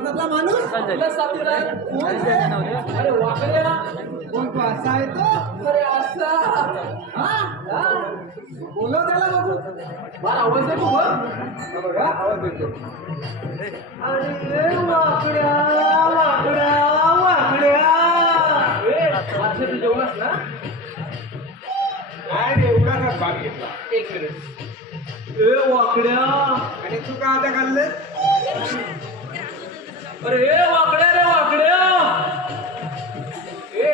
समाजातला माणूस? अरे वाकड्या. कोण तो असा आहे तो अरे असा. बोलव त्याला बघू फार आवाज आहे तू बघ बघा आवाज येतो अरे वाकड्या वाकड्या वाकड्या. तू जेवलास ना काय एवढा का भाग घेतला? एक मिनिट. ए वाकड्या. आणि तू का आता खाल्ले? अरे वाकड्या रे वाकड्या ए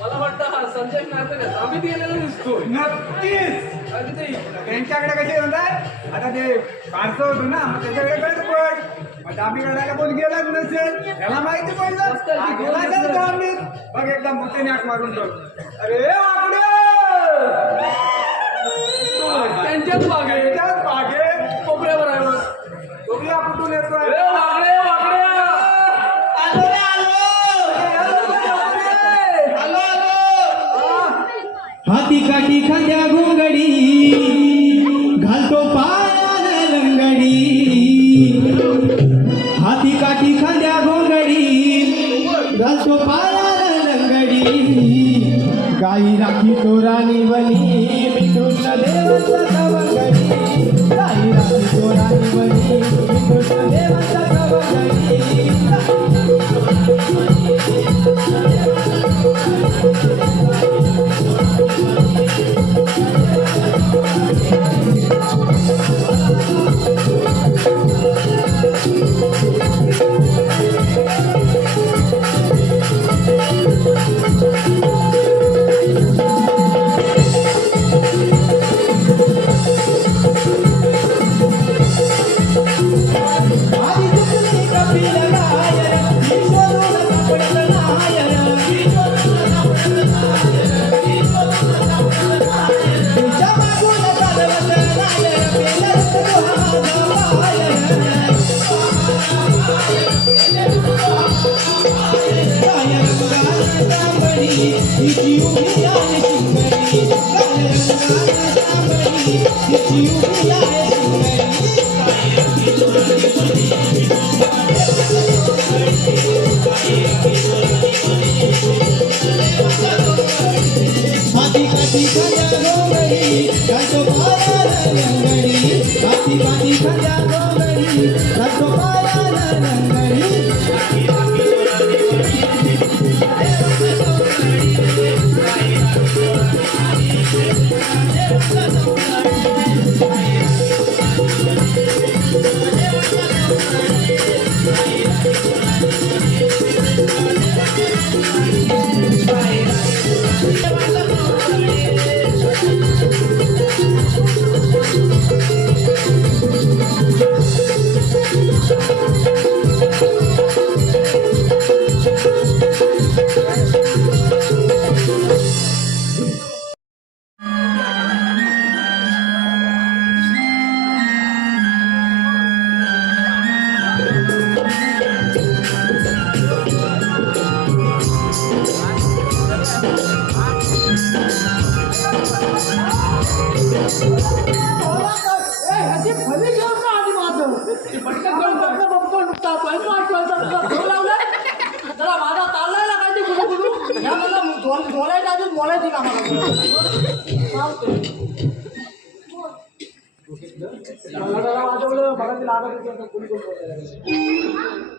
मला वाटतं हा संजय आहे आम्ही गेलेला दिसतोय. नक्कीच. अगदी. त्यांच्याकडे कसे म्हणतात आता ते फारसं होतं ना मग त्याच्याकडे कळत पण. मग दाबी काढायला कोण गेलाच नसेल त्याला माहिती पडलं हा गेला असेल दाबीत. बघ एकदा मोठ्याने आक मारून बघ. अरे वाकडे! त्यांच्याच मागे त्याच्याच मागे. आई राखी तो राणी बनी मी कृष्ण देवाचा कवंगडी आई राखी तो राणी बनी मी कृष्ण देवाचा कवंगडी हाती काठी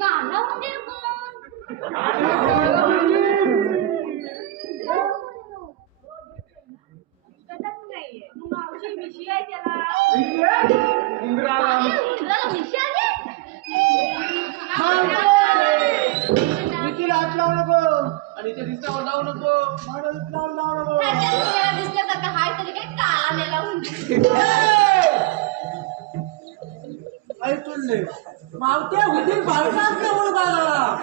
गाणं म्हणजे कोण? कथाच नाहीये. मग मावशी मिशी आहे त्याला. इंद्राला इंद्राला मिशी आली? किती आणि ते दिसण्यावर जाऊ नको माणूस लावून लावू नको. त्याच्या डोक्याला दिसल्यासारखं हाय तरी काय काळा नेला. ऐकून मावत्या होतील बालकाच ना म्हणून बाळाला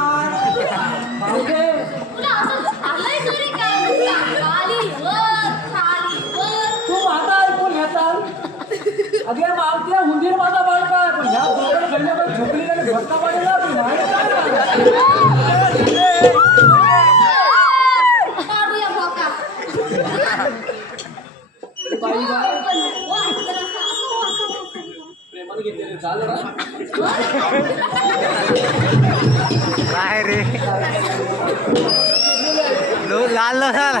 मग तू काय अगे मावत्या उंदीर माझा बाळका पण ह्या दोघं गल्ल्यावर झोपली आणि भटका तू प्रेमाने घेतलेले चाल काय रे लो लाल झाला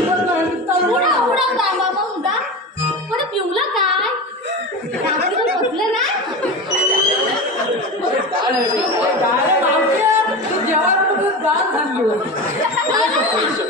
Ah,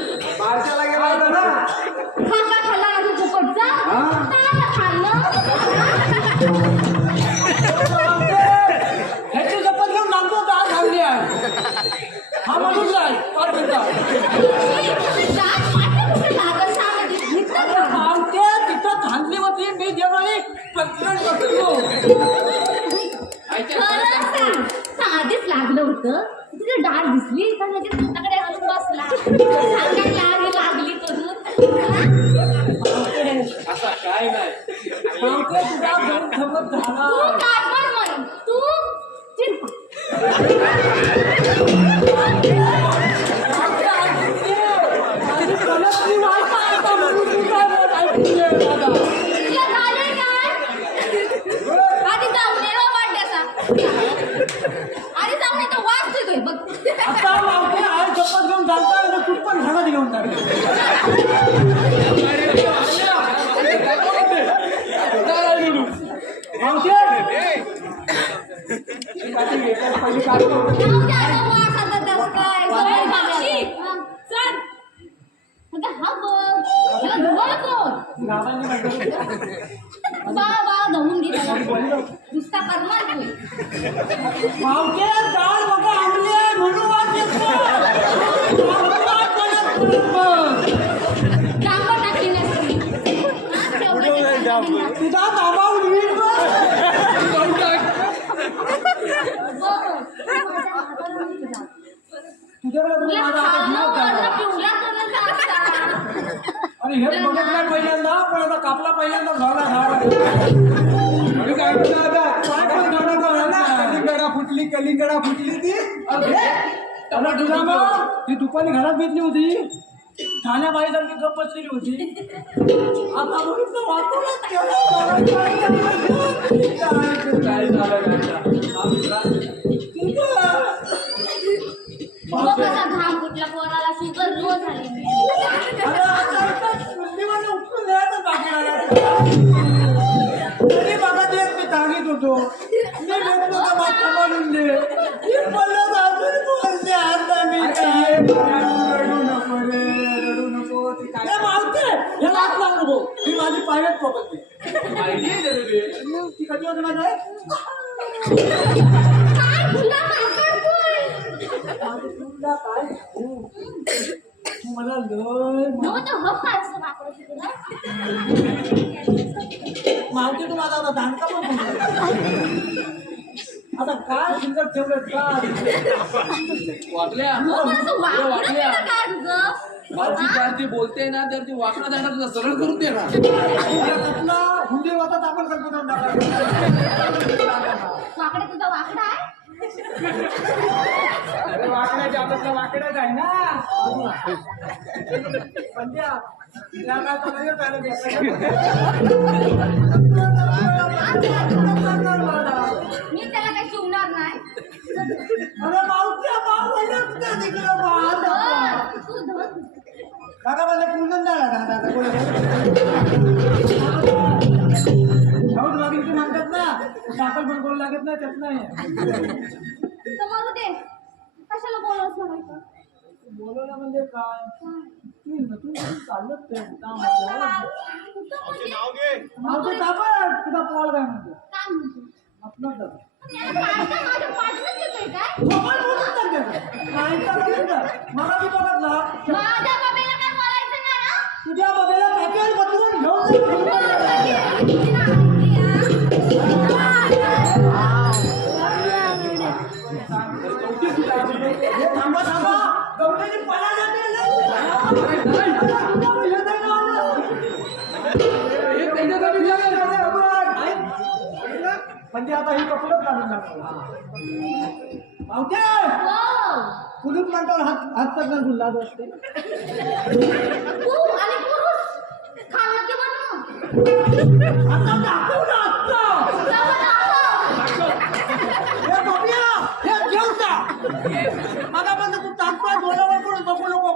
आणि हे बघितलं पहिल्यांदा पण आता कापला पहिल्यांदा झाला झाला आणि काय. कलिंगडा फुटली कलिंगडा फुटली ती. ती दुपारी घरात भेटली होती. ठाण्याबाईसारखी गप्प बसलेली होती. आता बघितलं केलं. काय झालं कसा घाम फुटला पोराला शुगर लो झाली. अरे आता इथं शुद्धीमध्ये उठून द्यायचं बाकी राहिलं. तरी बघा ते मी सांगित होतो. मी म्हणून दे. मी बोललो तर अजून बोलते. आता मी काय? रडू नको रे रडू नको ती काय हे मावते हे लाच लावू नको ही माझी प्रायव्हेट प्रॉपर्टी माहिती आहे का रे? ती कधी होती माझ्या? काय तुला माकडतोय काय? तू मला लय हो मावते तू माझा आता दांडका पण बोलतो. आता काय सुंदर ठेवलं काय? वाटल्या हो वाटल्या तुझं माझी काय ती बोलते ना तर ती वाकडा जाणार तुला सरळ करून दे ना. कुठला हुंडी वातात आपण कल्पना टाकायचं वाकडं तुझा वाकडा आहे? वाकड्याच्या आपल्याला वाकड्याच आहे ना. काय नाही. मी त्याला काही शिवणार नाही. अरे तिकडं मला पूर्ण झाला दादा म्हणतात ना साखर पण बोल लागत नाही त्यात नाही तर मरू दे कशाला बोलवस म्हणायचं बोलवलं म्हणजे काय तू ते काम असलं. म्हणजे? तुझा पॉल काय म्हणतो काय म्हणतो? आपलं तर. याला पाहिजे माझ्या पाठीलाच येतोय काय? मोबाईल बोलून तर देतो. नाही तर बघून जा. मला बी बघितला माझ्या म्हणजे आता ही कपडे काढून हो. कुलूप म्हणतो हात हात पकडून गुल्ला असते आता दाखव ना आता जाऊ दाखव. हे बघूया हे जेवता मला पण तू तात्काळ बोलावं करून बघू नको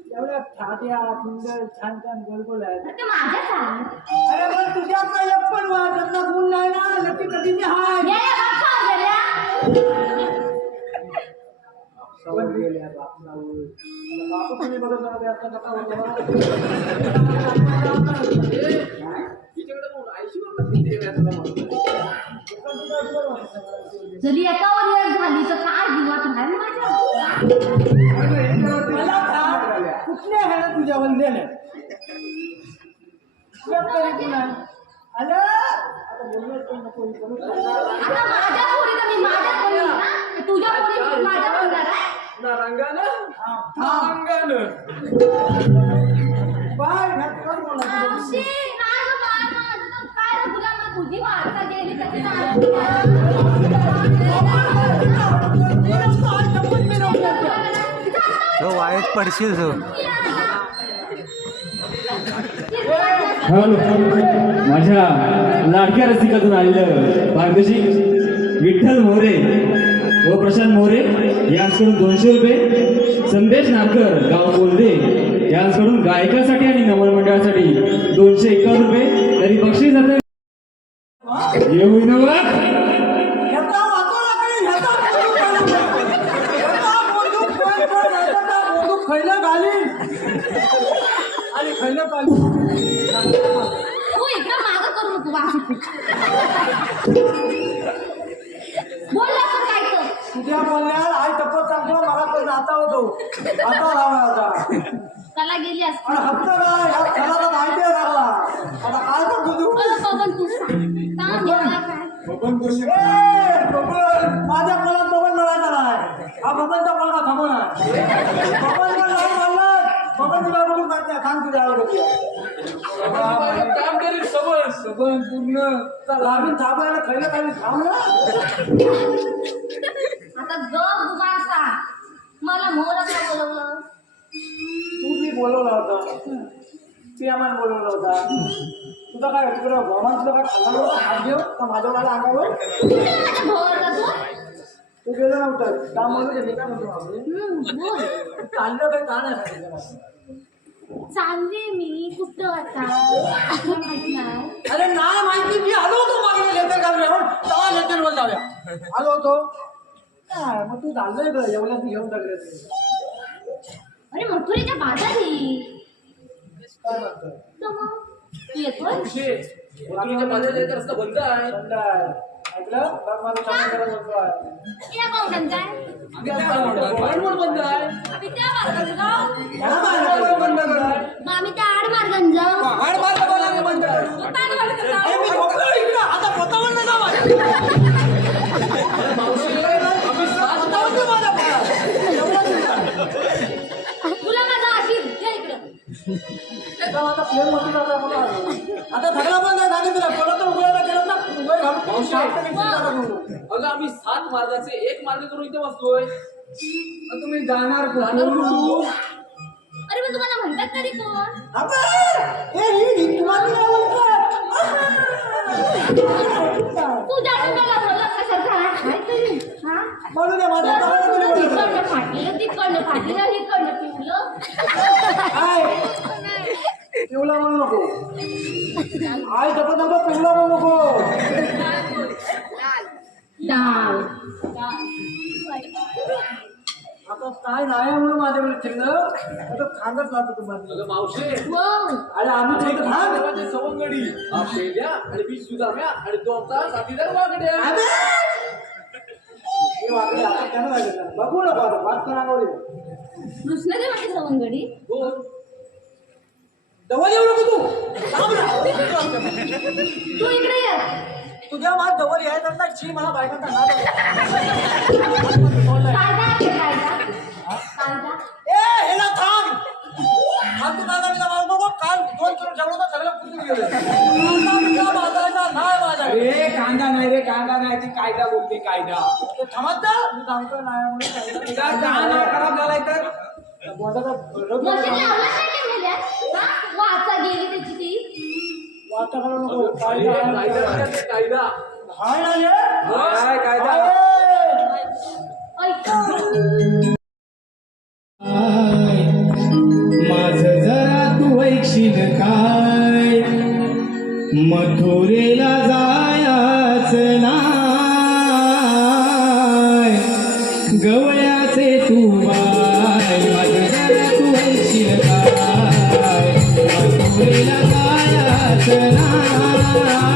एवढ्या छात्या सुंदर छान छान गोलगोल आहेत. ते माझ्याच आहे अरे पण तुझ्या काय एक पण वा त्यांना गुण नाही ना लकी कधी मी हाय? गेल्या बाप्पा गेल्या सवय गेल्या बापनावर. बापू तुम्ही बघत नव्हते आता नका बघू. हिच्याकडे बघून आईशीवर लक्ष दे, याचं जमा. जरी एकावर एक झाली तर काय जीवात राहील माझ्या? तुझ्या वंदेने तरी पुन्हा आलं आता बोललोच पण नको हे करू. आता माझ्या पोरी तर मी माझ्या पोरी ना तुझ्या पोरी माझ्या पोरीला काय ना रंगानं, हा, ना थांब. अंगानं. बाय, ह्या तुला बोलायचं. मावशी नाही गं बाळ माझं तर काय रे तुला मला तुझी वार्ता गेली कशी झाली? तो वाईट पडशील तो हॅलो माझ्या लाडक्या रसिकातून आलेलं भागदशी विठ्ठल मोरे व प्रशांत मोरे यांकडून दोनशे रुपये संदेश नाकर गाव बोलदे यांकडून गायकासाठी आणि नमन मंडळासाठी दोनशे एकावन्न रुपये. तरी बक्षीस जातं येऊ नवा आणि वापर आपण बोल लवकर काय तर? तुझ्या बोलण्यात आई तपत सांगतो मला पण आता होतो. आता त्याला गेली असती. आणि हप्ता काय माहिती आहे लागला. आता काय सांगतो तू बरं बबन तू सांग. सांग एवढा काय? ए, बबन, माझ्या मुलात बबन मिळायचा नाही. हा बबनचा मुलगा थांबून आहे बबन पण नाही म्हणलं बबन तुला बघून आहे सांग तुझ्या आवडती समज बबन पूर्ण लागून थांबायला खैलं काही थांब. ना आता ग गुमासा मला मोर का बोलवलं. तू मी बोलवला होता. ती आम्हाला बोलवला होता. तुझा काय तुला भगवान तुला काय खाल्ला हात घेऊ का माझ्या मला अंगावर? तू गेलं नव्हतं. त्यामुळे काय म्हणतो? चाललं काही का नाही. चालले मी. कुठं आता? अरे नाही माहिती मी आलो होतो घालून तेव्हा लेटरवर जाऊया. आलो होतो. काय मग तू चाललंय ग एवढ्यात घेऊन टाकले अरे मथुरेच्या बाजारी. काय तर मग? तू येतोय रस्ता बंद आहे. ऐकलं? बघ माझं काम आहे. या वाळवंट बंद आहे आम्ही त्या मार्गाने जाऊ मला माहिती आहे. बंद आहे मग आम्ही त्या आड मार्गाने जाऊ हाड मार्ग बोला आम्ही बंद करू. मग काय मार्गाने अरे जाऊ मी झोपलो इकडं. आता पोतावर नाही जाऊ. तुला माझा इकडं आता माझा प्लेन मध्ये जाता मला. आता सगळं बंद आहे सांगितलं कोणा तर उघडायला गेलं ना उघड घालून चिंता करू नको. अगं आम्ही सात मार्गाचे एक मार्ग करून इथे बसलोय. तुम्ही जाणार जाणार कुठून? अरे मग तुम्हाला म्हणतात तरी कोण? हा? तिकडनं फाटलेलं तिकडनं फाटलेलं इकडनं पिवलं. म्हणू नको. जपत नको पिवळा म्हणू नको. डाळ आता काय काय नाही म्हणून माझ्याकडे चिल्लर आता सांगत राहतो तुम्हाला अगं मावशे. अरे आम्ही बोलतो थांब. देवाचे सवंगडी. हा पेल्या आणि मी सुदाम्या आणि तो आमचा साथीदार वागड्या! हे आता त्यानं लागलं. बघू नको आता, बात करा गोडी. कृष्णदेवाची सवंगडी? हो जवळ येऊ नको तू. थांब ना. तू इकडे ये. तुझ्या माझ जवळ यायचं ना शी मला बायकांचा नाद कायदा ए हेला थांब. थांब तू काका बिका मारू नको काल दोन किलो सगळं कुठून गेलं नाही अरे कांदा नाही रे कांदा नाही ती कायदा बोलते कायदा. ते थांबत जा मी सांगतो नाही म्हणून तुझा खराब झालाय तर. बरोबर? वाचा गेली त्याची ती. कायदा कायदा हाय कायदा माझ जरा तू ऐकशील काय? मथुरेला Oh,